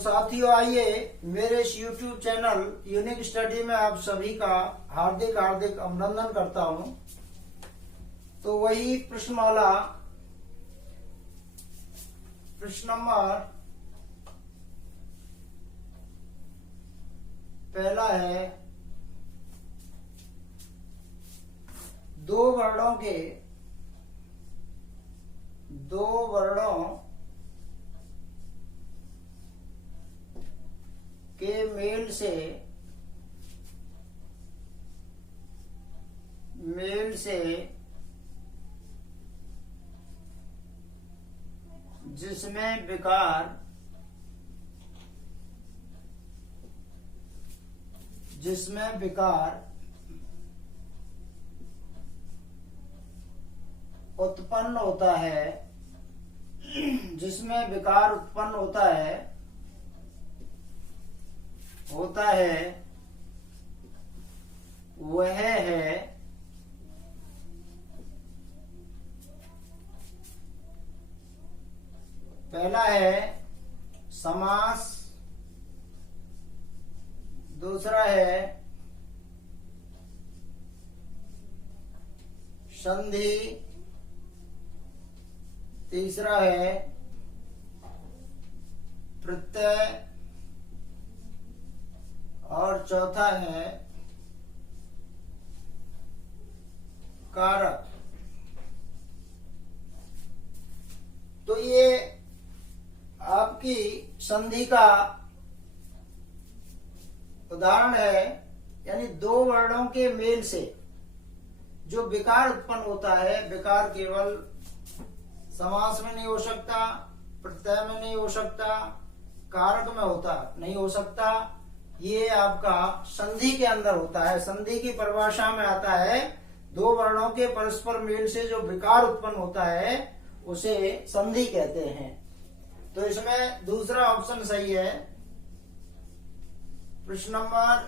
साथियों, आइए मेरे इस YouTube चैनल यूनिक स्टडी में आप सभी का हार्दिक हार्दिक अभिनंदन करता हूं। तो वही प्रश्नमाला प्रश्न नंबर पहला है, दो वर्णों के मेल से जिसमें विकार उत्पन्न होता है, वह है पहला है समास, दूसरा है संधि, तीसरा है प्रत्यय और चौथा है कारक। तो ये आपकी संधि का उदाहरण है, यानी दो वर्णों के मेल से जो विकार उत्पन्न होता है। विकार केवल समास में नहीं हो सकता, प्रत्यय में नहीं हो सकता, कारक में नहीं हो सकता, ये आपका संधि के अंदर होता है। संधि की परिभाषा में आता है दो वर्णों के परस्पर मेल से जो विकार उत्पन्न होता है उसे संधि कहते हैं। तो इसमें दूसरा ऑप्शन सही है। प्रश्न नंबर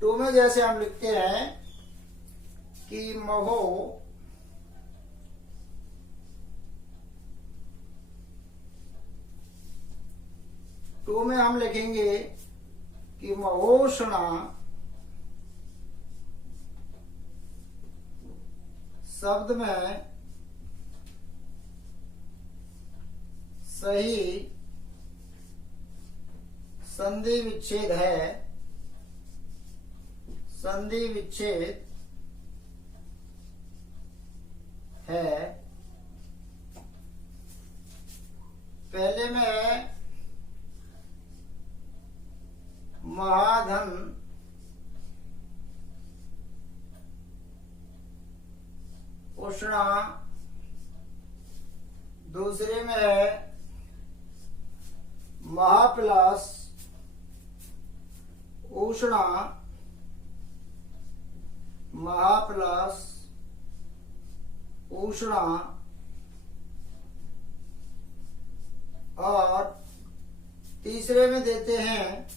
2 में जैसे हम लिखते हैं कि महो टू में हम लिखेंगे कि महोष्णा शब्द में सही संधि विच्छेद है। पहले में महाधन उष्णा, दूसरे में है महाप्लस उष्णा, और तीसरे में देते हैं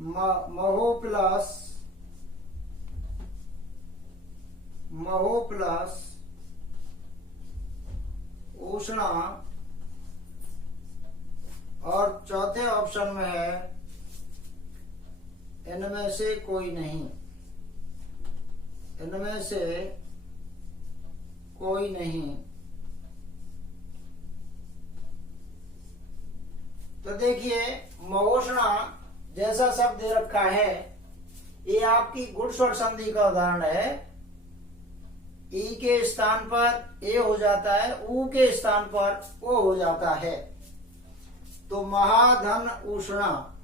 महो प्लस उष्णा, और चौथे ऑप्शन में है इनमें से कोई नहीं। तो देखिए, महोष्णा जैसा शब्द दे रखा है, ये आपकी गुण स्वर संधि का उदाहरण है। ई के स्थान पर ए हो जाता है, ऊ के स्थान पर ओ हो जाता है। तो महाधन उष्णा,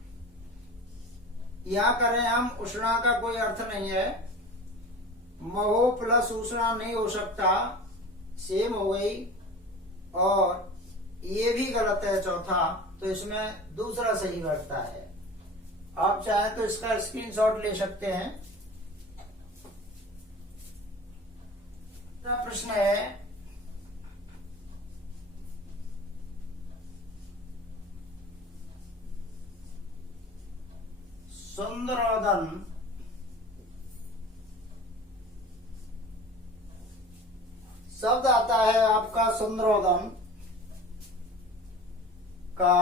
यहां करें हम, उष्णा का कोई अर्थ नहीं है। महो प्लस उष्णा नहीं हो सकता, सेम हो गई, और ये भी गलत है चौथा। तो इसमें दूसरा सही बैठता है। आप चाहे तो इसका स्क्रीनशॉट ले सकते हैं। प्रश्न है, सुंदरोदन शब्द आता है आपका सुंदरोदन का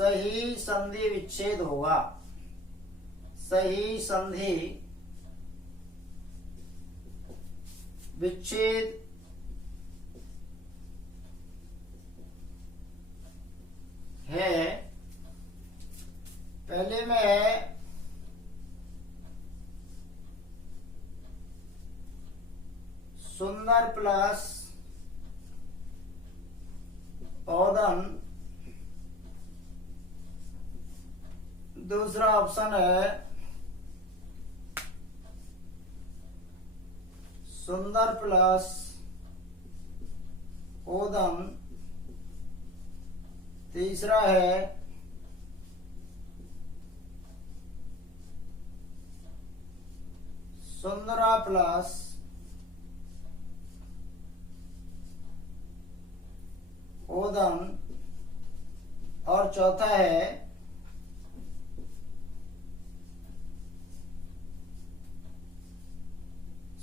सही संधि विच्छेद होगा। सही संधि विच्छेद है। पहले में है सुंदर प्लस औदन। दूसरा ऑप्शन है सुंदर प्लस ओदन। तीसरा है सुंदरा प्लस ओदन। और चौथा है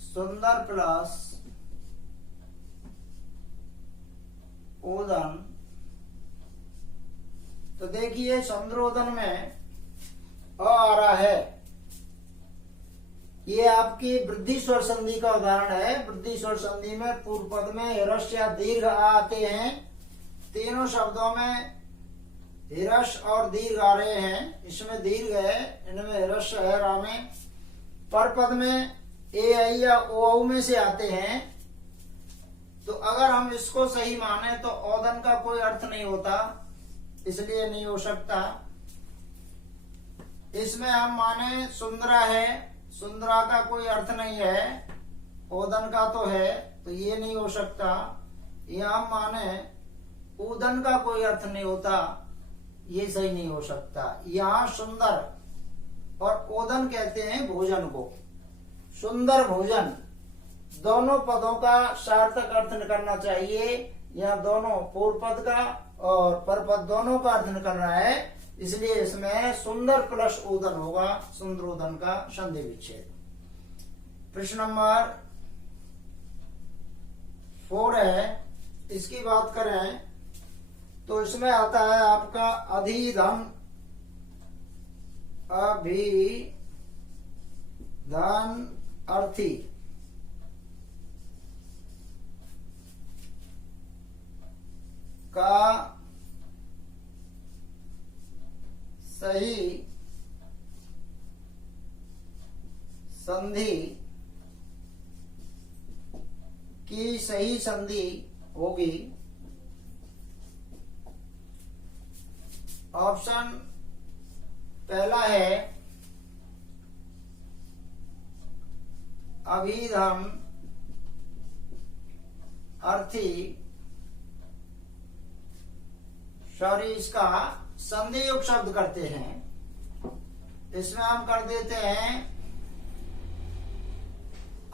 सुंदर प्लस ओदन। तो देखिए सुंदरोदन में आ रहा है। ये आपकी वृद्धि स्वर संधि का उदाहरण है। वृद्धि स्वर संधि में पूर्व पद में हिरस या दीर्घ आते हैं। तीनों शब्दों में हिरस और दीर्घ आ रहे हैं। इसमें दीर्घ है, इनमें हिरस है। रा में पर पद में ए आई या ओ में से आते हैं। तो अगर हम इसको सही माने तो औदन का कोई अर्थ नहीं होता, इसलिए नहीं हो सकता। इसमें हम माने सुंदरा है, सुंदरा का कोई अर्थ नहीं है, ओदन का तो है, तो ये नहीं हो सकता। या हम माने उदन का कोई अर्थ नहीं होता, ये सही नहीं हो सकता। यहाँ सुंदर और ओदन कहते हैं भोजन को। सुंदर भोजन दोनों पदों का सार्थक अर्थ निकलना चाहिए। यहाँ दोनों पूर्व पद का और पर पद दोनों का अर्थ निकल रहा है, इसलिए इसमें सुंदर प्लस ओदन होगा। सुंदरोदन का संधि विच्छेद। प्रश्न नंबर 4 है। इसकी बात करें तो इसमें आता है आपका अधिधन अभिधन अर्थी। का सही संधि की सही संधि होगी। ऑप्शन पहला है अभिधम अर्थी। सॉरी, इसका संधि युक्त शब्द करते हैं। इसमें हम कर देते हैं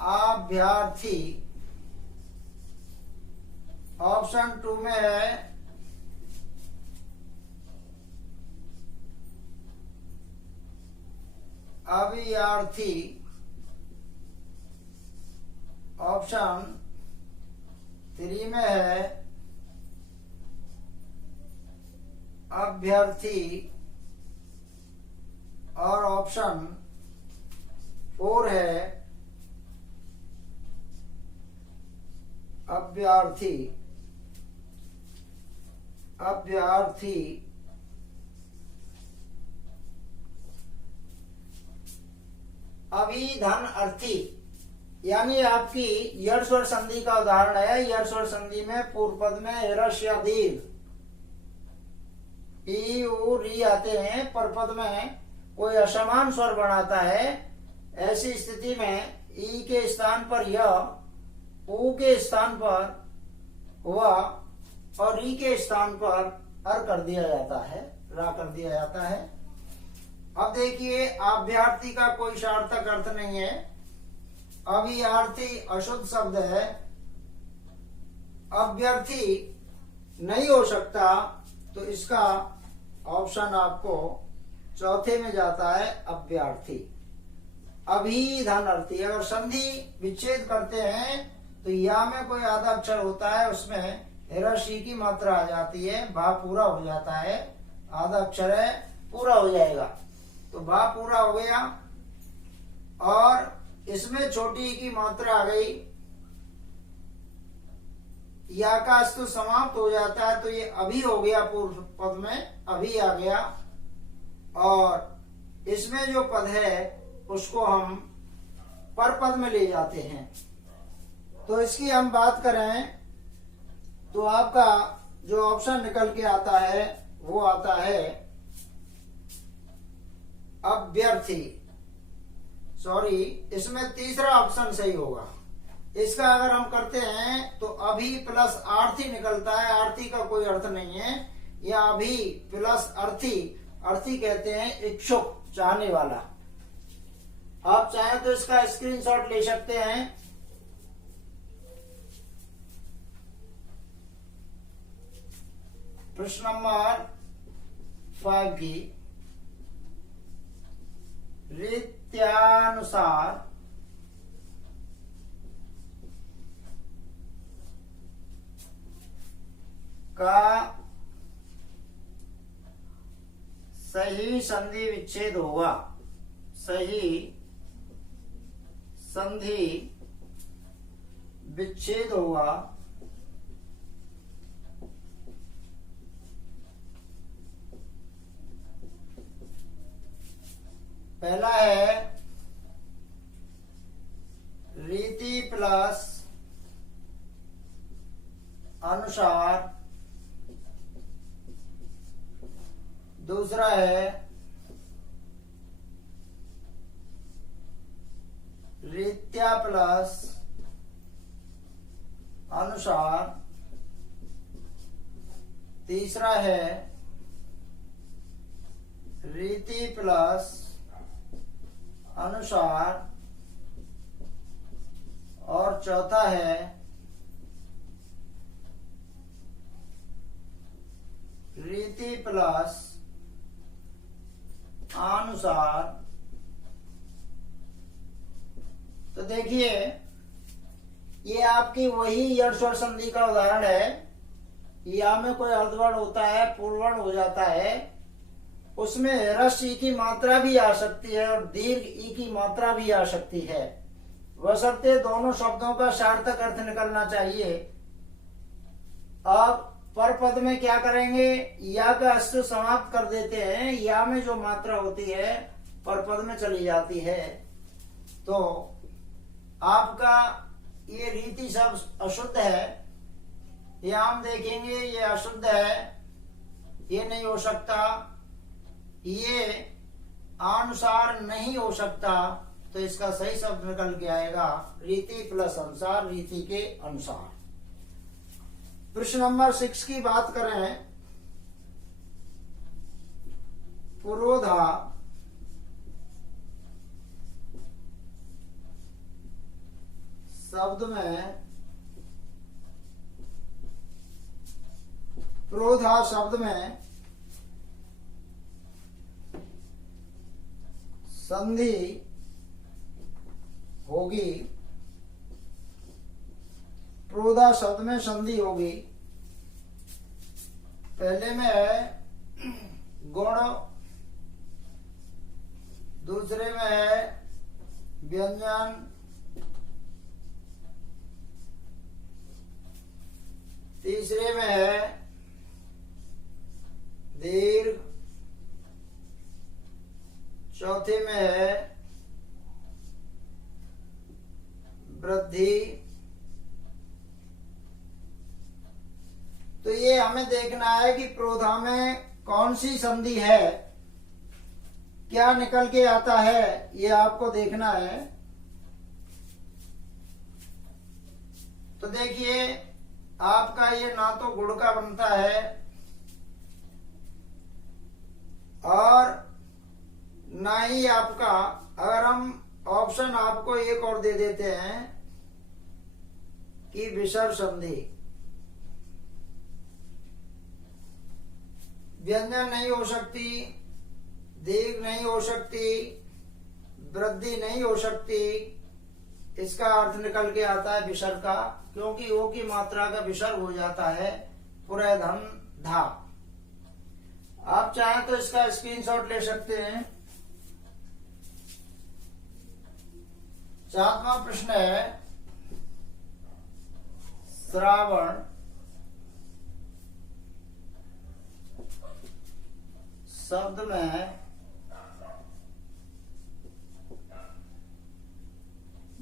अभ्यर्थी। ऑप्शन 2 में है अभ्यर्थी। ऑप्शन 3 में है अभ्यर्थी। और ऑप्शन 4 है अभ्यर्थी। अभ्यर्थी अभिधन अर्थी यानी आपकी यड़ स्वर संधि का उदाहरण है। यड़ स्वर संधि में पूर्व पद में हिरस या दीर्घ ई उ री आते हैं, पर पद में कोई असमान स्वर बनाता है। ऐसी स्थिति में ई के स्थान पर य, उ के स्थान पर व और री के स्थान पर अर कर दिया जाता है, रा कर दिया जाता है। अब देखिए, अभ्यर्थी का कोई सार्थक अर्थ नहीं है। अभियार्थी अशुद्ध शब्द है, अभ्यर्थी नहीं हो सकता, तो इसका ऑप्शन आपको चौथे में जाता है अभ्यर्थी। अभिधन अर्थी। अगर संधि विच्छेद करते हैं तो या में कोई आधा अक्षर होता है, उसमें हिरस ई की मात्रा आ जाती है, भाव पूरा हो जाता है। आधा अक्षर है, पूरा हो जाएगा। तो बा पूरा हो गया और इसमें छोटी ई की मात्रा आ गई, या का अस्तु समाप्त हो जाता है, तो ये अभी हो गया, पूर्व पद में अभी आ गया। और इसमें जो पद है उसको हम पर पद में ले जाते हैं। तो इसकी हम बात करें तो आपका जो ऑप्शन निकल के आता है वो आता है अभ्यर्थी, सॉरी, इसमें तीसरा ऑप्शन सही होगा। इसका अगर हम करते हैं तो अभी प्लस आर्थी निकलता है, आर्थी का कोई अर्थ नहीं है, या अभी प्लस अर्थी, अर्थी कहते हैं इच्छुक, चाहने वाला। आप चाहें तो इसका स्क्रीनशॉट ले सकते हैं। प्रश्न नंबर 5 की रीत्यानुसार का सही संधि विच्छेद होगा। सही संधि विच्छेद होगा पहला है रीति प्लस अनुसार, दूसरा है रीत्या प्लस अनुसार, तीसरा है रीति प्लस अनुसार, और चौथा है रीति प्लस अनुसार। तो देखिए ये आपकी वही यड़ स्वर संधि का उदाहरण है। या में कोई अर्धवर्ण होता है, पूर्ववर्ण हो जाता है, उसमें ह्रस्व ई की मात्रा भी आ सकती है और दीर्घ ई की मात्रा भी आ सकती है, बशर्ते दोनों शब्दों का सार्थक अर्थ निकलना चाहिए। अब पर पद में क्या करेंगे, या का अस्तु समाप्त कर देते हैं, या में जो मात्रा होती है पर पद में चली जाती है। तो आपका ये रीति शब्द अशुद्ध है, ये हम देखेंगे ये अशुद्ध है, ये नहीं हो सकता, ये अनुसार नहीं हो सकता। तो इसका सही शब्द निकल के आएगा रीति प्लस अनुसार, रीति के अनुसार। प्रश्न नंबर 6 की बात करें, पुरोधा शब्द में, पुरोधा शब्द में संधि होगी, पुरोधा शब्द में संधि होगी। पहले में है गुण, दूसरे में है व्यंजन, तीसरे में है दीर्घ, चौथे में है वृद्धि। तो ये हमें देखना है कि प्रोधा में कौन सी संधि है, क्या निकल के आता है, ये आपको देखना है। तो देखिए आपका ये ना तो गुण का बनता है और ना ही आपका, अगर हम ऑप्शन आपको एक और दे देते हैं कि विसर्ग संधि, व्यंजन नहीं हो सकती, दीर्घ नहीं हो सकती, वृद्धि नहीं हो सकती, इसका अर्थ निकल के आता है विसर्ग का, क्योंकि ओ की मात्रा का विसर्ग हो जाता है पुरैधन धा। आप चाहें तो इसका स्क्रीनशॉट ले सकते हैं। 7वां प्रश्न है, श्रावण शब्द में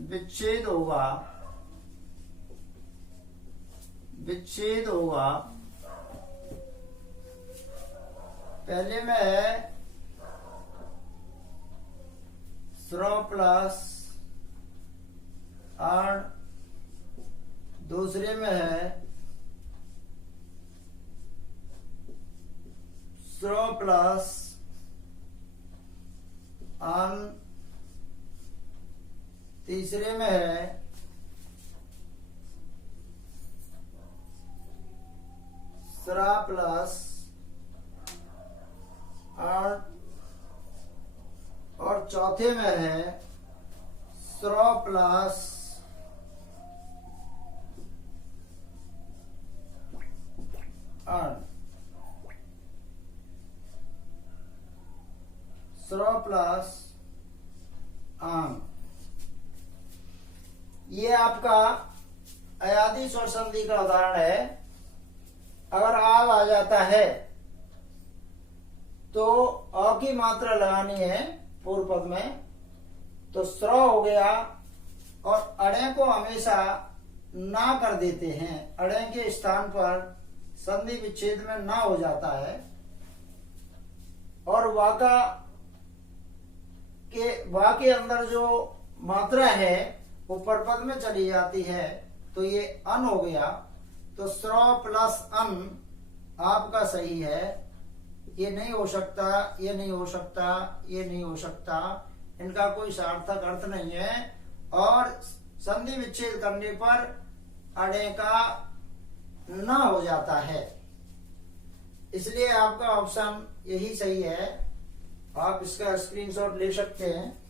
विच्छेद होगा, विच्छेद होगा। पहले में है श्र प्लस अण, दूसरे में है श्र प्लस अन, तीसरे में है श्रा प्लस अण, और चौथे में है श्र प्लस अण, श्र प्लस अण। ये आपका अयादी स्वर संधि का उदाहरण है। अगर आव आ जाता है तो अ की मात्रा लगानी है पूर्व पद में, तो स्र हो गया, और अड़े को हमेशा ना कर देते हैं, अड़े के स्थान पर संधि विच्छेद में ना हो जाता है, और वा के अंदर जो मात्रा है वो परपद में चली जाती है, तो ये अन हो गया। तो श्र प्लस अन आपका सही है। ये नहीं हो सकता, ये नहीं हो सकता, ये नहीं हो सकता, इनका कोई सार्थक अर्थ नहीं है, और संधि विच्छेद करने पर अड़े का न हो जाता है, इसलिए आपका ऑप्शन यही सही है। आप इसका स्क्रीनशॉट ले सकते हैं।